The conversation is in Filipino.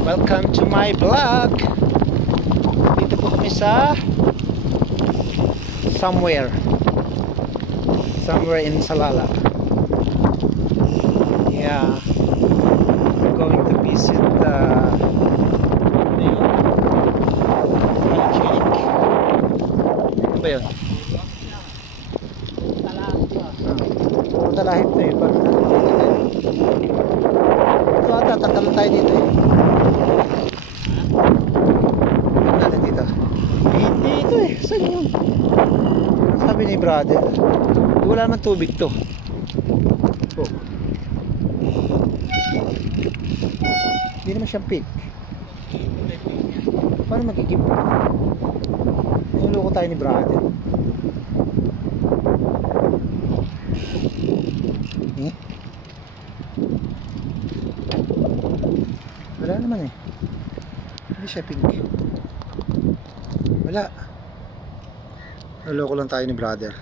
Welcome to my vlog. Dito po kami sa somewhere in Salala. Yeah, we're going to visit ano ba yun? Puro talahib to eh. Parang ito ata, tatalan tayo dito eh. Ano natin dito? Hindi ito eh. Saan yun? Sabi ni brother, wala naman tubig to. Oh. Hindi naman siyang pig. Paano magiging pig? Niluloko tayo ni brother. Eh? Wala naman eh. Hindi siya pig. Wala. Niluloko lang tayo ni brother.